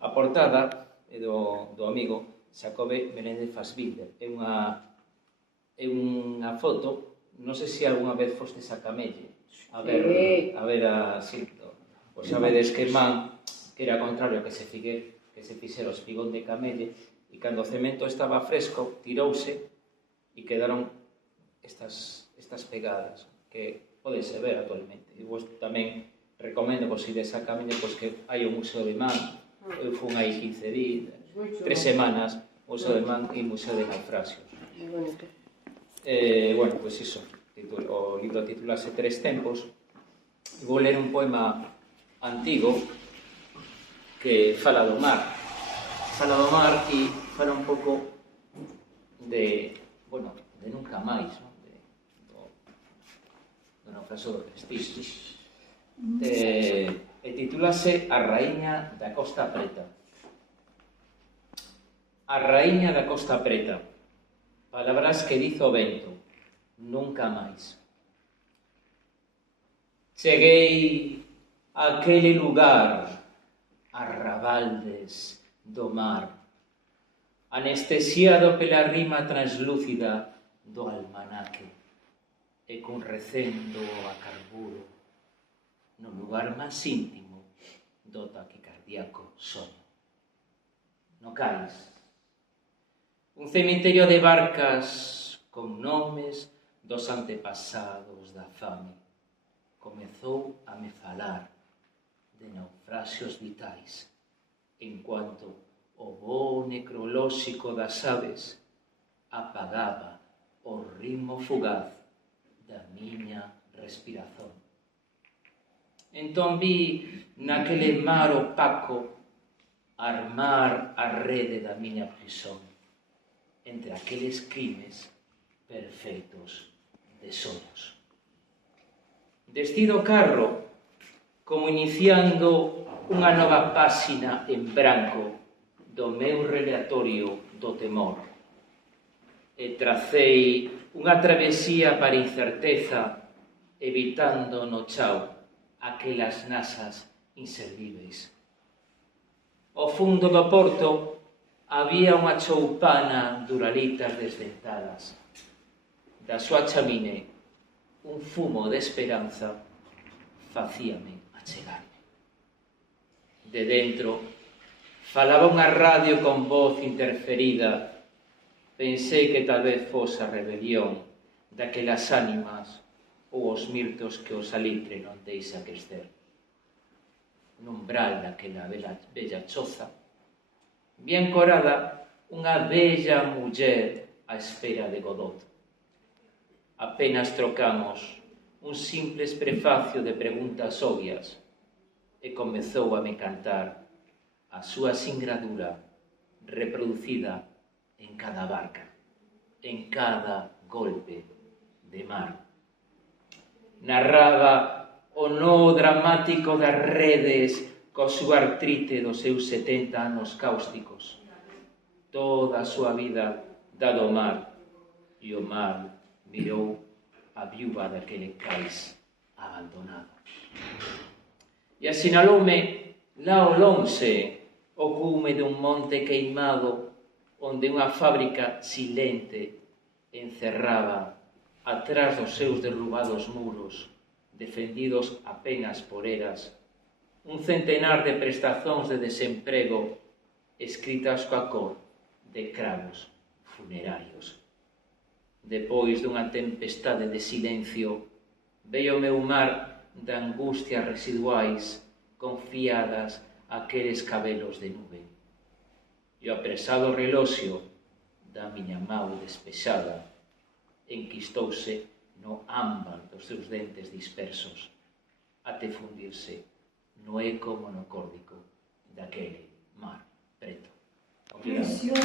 a portada é do amigo Xacobe Menéndez Fassbinder. É unha foto, non sei se algunha vez fostes a Camelle a ver o sabedes que Man, que era contrario que se fixera o espigón de Camelle, e cando o cemento estaba fresco, tirouse e quedaron estas pegadas que podense ver actualmente. E vos tamén recomendo, vos ides a Camelle, pois que hai o Museo de Man. Eu fui aí 15 días, 3 semanas, Museo de Man e Museo de Naufraxios. Bueno, pois iso, o libro titulase Tres tempos. Vou ler un poema antigo que fala do mar. Fala do mar e fala un pouco de nunca máis, do naufraxio do Prestige. E titúlase A Raíña da Costa Preta. A Raíña da Costa Preta. Palabras que dizo o vento, nunca máis. Cheguei a aquele lugar, arrabaldes do mar, anestesiado pela rima translúcida do almanaque, e con recendo a carburo, no lugar máis íntimo do taquicardíaco soño. No cais, un cemiterio de barcas con nomes dos antepasados da fame comezou a me falar de naufraxios vitais, en cuanto o voo necrolóxico das aves apagaba o ritmo fugaz da miña respiración. Entón vi naquele mar opaco armar a rede da miña prisón entre aqueles crimes perfeitos de soños. Desci do carro como iniciando unha nova páxina en branco do meu relatorio do temor e tracei unha travesía para incerteza, evitando no chao aquelas nasas inservíveis. Ao fundo do porto había unha choupana de uralitas desdentadas. Da súa chaminé, un fumo de esperanza facíame achegarme. De dentro, falaba unha radio con voz interferida. Pensei que tal vez fose a rebelión daquelas ánimas ou os mirtos que o salitre non deixa crescer. No umbral daquela bella choza, bien corada, unha bella muller á espera de Godot. Apenas trocamos un simples prefacio de preguntas obvias e comezou a me cantar a súa singradura reproducida en cada barca, en cada golpe de mar. Narraba o nó dramático das redes coa súa artrite dos seus 70 anos cáusticos. Toda a súa vida dado ao mar, e o mar mirou a viúva daquele cais abandonado. E asinaloume lá ao lonxe o cume dun monte queimado onde unha fábrica silente encerraba atrás dos seus derrubados muros, defendidos apenas por eras, un centenar de prestazóns de desemprego escritas coa cor de cravos funerarios. Depois dunha tempestade de silencio, veio o meu mar de angustias residuais confiadas a aqueles cabelos de nube. E o apresado reloxio da miña mau despexada enquistouse no ámbar dos seus dentes dispersos até fundirse no eco monocórdico daquele mar preto. Obrigado.